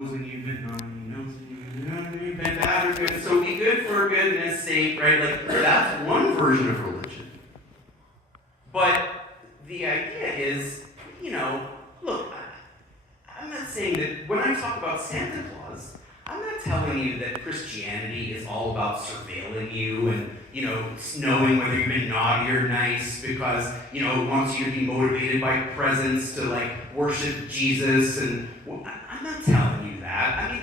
When you've been naughty, knows when you've been bad or good. So be good for goodness sake, right? Like, that's one version of religion. But the idea is, look, I'm not saying that when I talk about Santa Claus, I'm not telling you that Christianity is all about surveilling you and, knowing whether you've been naughty or nice because, it wants you to be motivated by presents to, worship Jesus. And I'm not telling you that. I mean,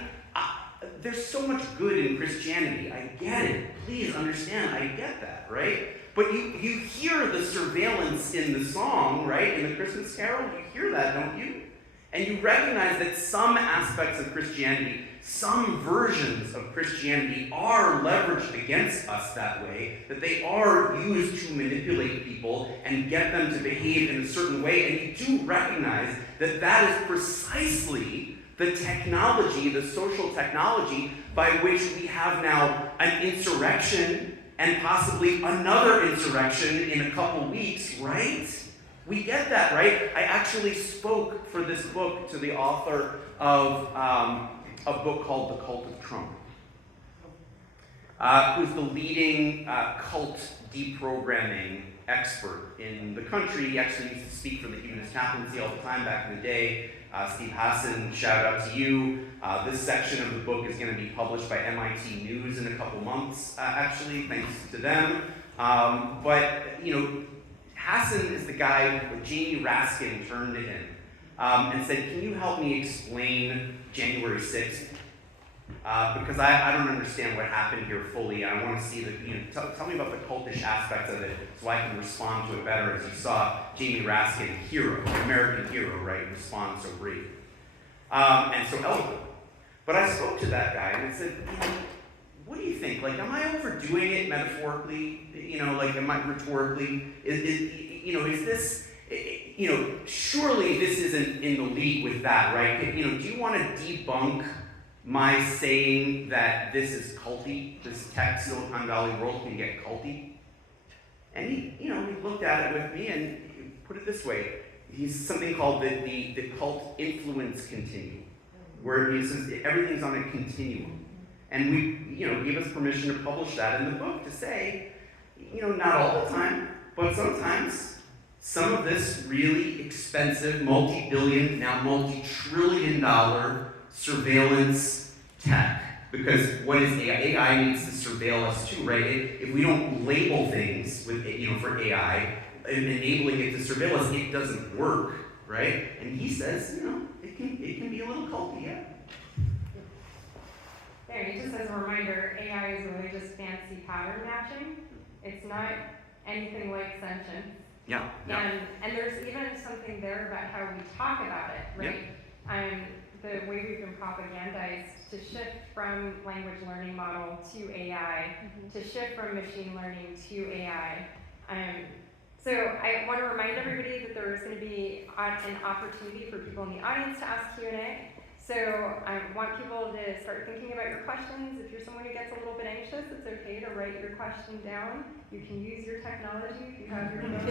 there's so much good in Christianity. I get it. Please understand, I get that, right? But you hear the surveillance in the song, right? In the Christmas Carol, you hear that, don't you? And you recognize that some aspects of Christianity, some versions of Christianity are leveraged against us that way, that they are used to manipulate people and get them to behave in a certain way. And you do recognize that that is precisely the technology, the social technology, by which we have now an insurrection and possibly another insurrection in a couple weeks, right? We get that, right? I actually spoke for this book to the author of a book called The Cult of Trump, who's the leading cult deprogramming expert in the country. He actually used to speak for the Humanist Chaplaincy all the time back in the day. Steve Hassan, shout out to you. This section of the book is going to be published by MIT News in a couple months, actually, thanks to them. But Hassan is the guy who Jamie Raskin turned to him and said, can you help me explain January 6th? Because I don't understand what happened here fully. I want to see tell me about the cultish aspects of it so I can respond to it better. As you saw, Jamie Raskin, hero, American hero, right, respond so brief and so eloquent. But I spoke to that guy and I said, what do you think? Am I overdoing it metaphorically? Am I rhetorically? Is this, surely this isn't in the league with that, right? Do you want to debunk my saying that this is culty, this tech Silicon Valley world can get culty? And he looked at it with me and he put it this way. He's something called the cult influence continuum, where he says everything's on a continuum. And we, give us permission to publish that in the book to say, not all the time, but sometimes some of this really expensive, multi-billion, now multi-trillion-dollar surveillance tech. Because what is AI? AI needs to surveil us too, right? If we don't label things with, for AI, enabling it to surveil us, it doesn't work, right? And he says, it can be a little culty, yeah. There, just as a reminder, AI is really just fancy pattern matching. It's not anything like sentience. Yeah. And there's even something there about how we talk about it, right? The way we've been propagandized to shift from language learning model to AI, to shift from machine learning to AI. So I want to remind everybody that there is going to be an opportunity for people in the audience to ask Q&A. So I want people to start thinking about your questions. If you're someone who gets a little bit anxious, it's okay to write your question down. You can use your technology if you have your phone.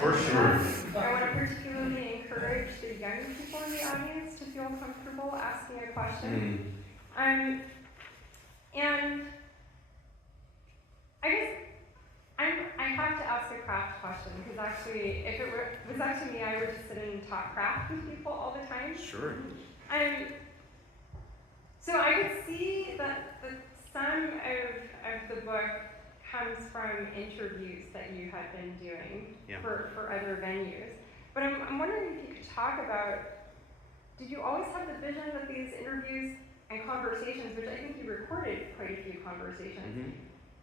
For sure. I want to particularly encourage the young people in the audience to feel comfortable asking a question. And I guess I have to ask a craft question, because actually, if it was up to me, I would just sit and talk craft with people all the time. Sure. So I could see that some of the book comes from interviews that you had been doing for other venues. But I'm wondering if you could talk about, did you always have the vision that these interviews and conversations, which I think you recorded quite a few conversations,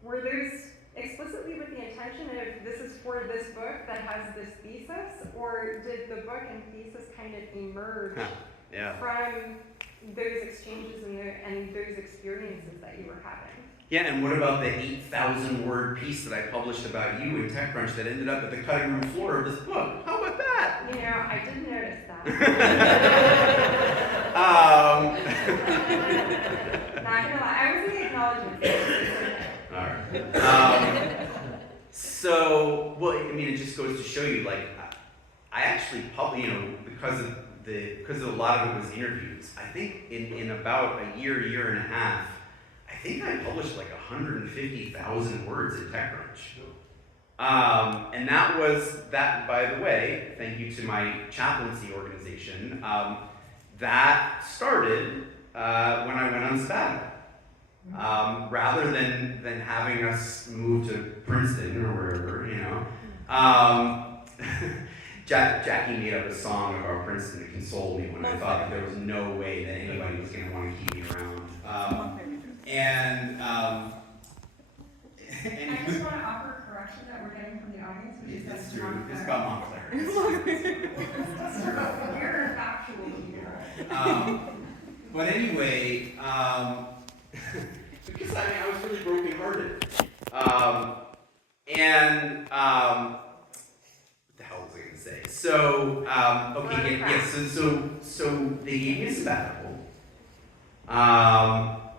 were those explicitly with the intention of this is for this book that has this thesis, or did the book and thesis kind of emerge from those exchanges and those experiences that you were having? Yeah, and what about the 8,000-word piece that I published about you in TechCrunch that ended up at the cutting room floor of this book? How about that? I did notice that. Not gonna lie, I was in the acknowledgement. All right. So, it just goes to show you, I actually because of because a lot of it was interviews, I think in about a year and a half, I think I published like 150,000 words in TechCrunch. And that, by the way, thank you to my chaplaincy organization, that started when I went on sabbatical. Rather than having us move to Princeton or wherever, you know. Jackie made up a song about Princeton to console me when I thought that there was no way that anybody was going to want to keep me around. I just want to offer a correction that we're getting from the audience, which is that's true. It's about Montclair. You're factual here. But anyway, because I was really brokenhearted. What the hell was I going to say? So, okay, so they gave me a sabbatical.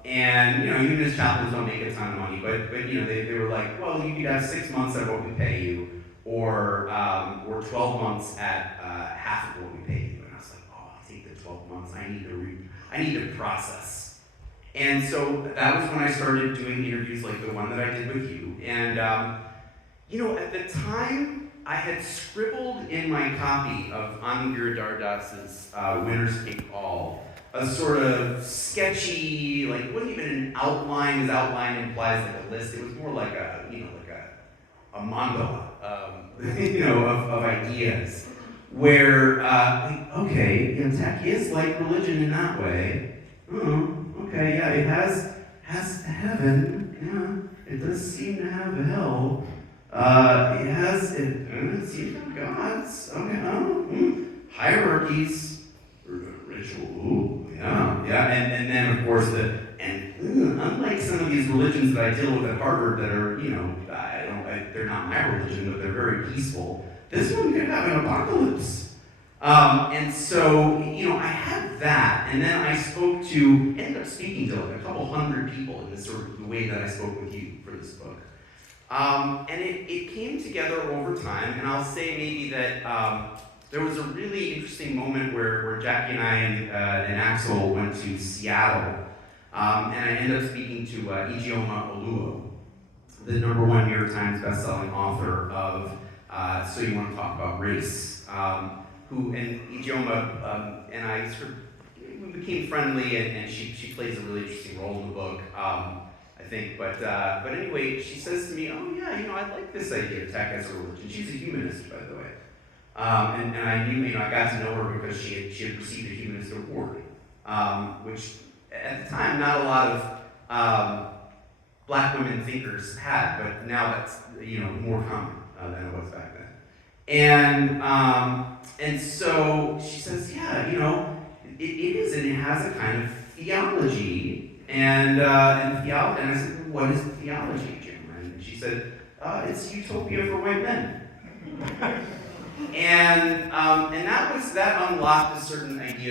And, you know, humanist chaplains don't make a ton of money, but you know, they were like, well, you could have 6 months at what we pay you, or 12 months at half of what we pay you. And I was like, oh, I'll take the 12 months. I need to process. And so that was when I started doing interviews like the one that I did with you. And, you know, at the time, I had scribbled in my copy of Anand Giridharadas' Winners Take All, a sort of sketchy, like it wasn't even an outline, as outline implies like a list. It was more like a, you know, like a mandala, you know, of ideas. Where, okay, you know, tech is like religion in that way. Oh, okay, yeah, it has heaven, yeah, it does seem to have a hell. It seems to have gods, okay, hierarchies, ritual, ooh, yeah, and then of course unlike some of these religions that I deal with at Harvard that are, you know, they're not my religion, but they're very peaceful. This one could have an apocalypse. And so, you know, I had that, and then I ended up speaking to like a couple hundred people in this sort of the way that I spoke with you for this book. And it came together over time, and I'll say maybe that there was a really interesting moment where Jackie and I and Axel went to Seattle, and I ended up speaking to Ijeoma Oluo, the #1 New York Times bestselling author of So You Want to Talk About Race, and Ijeoma and I sort of we became friendly, and she plays a really interesting role in the book, I think. But anyway, she says to me, "Oh yeah, you know, I like this idea of tech as a religion." She's a humanist, by the way, and I knew, you know, I got to know her because she had received a humanist award, which at the time not a lot of Black women thinkers had, but now that's, you know, more common than it was back then. And so she says, yeah, you know, it is, and it has a kind of theology, and I said, what is the theology, Jim? And she said, it's utopia for white men. And that unlocked a certain idea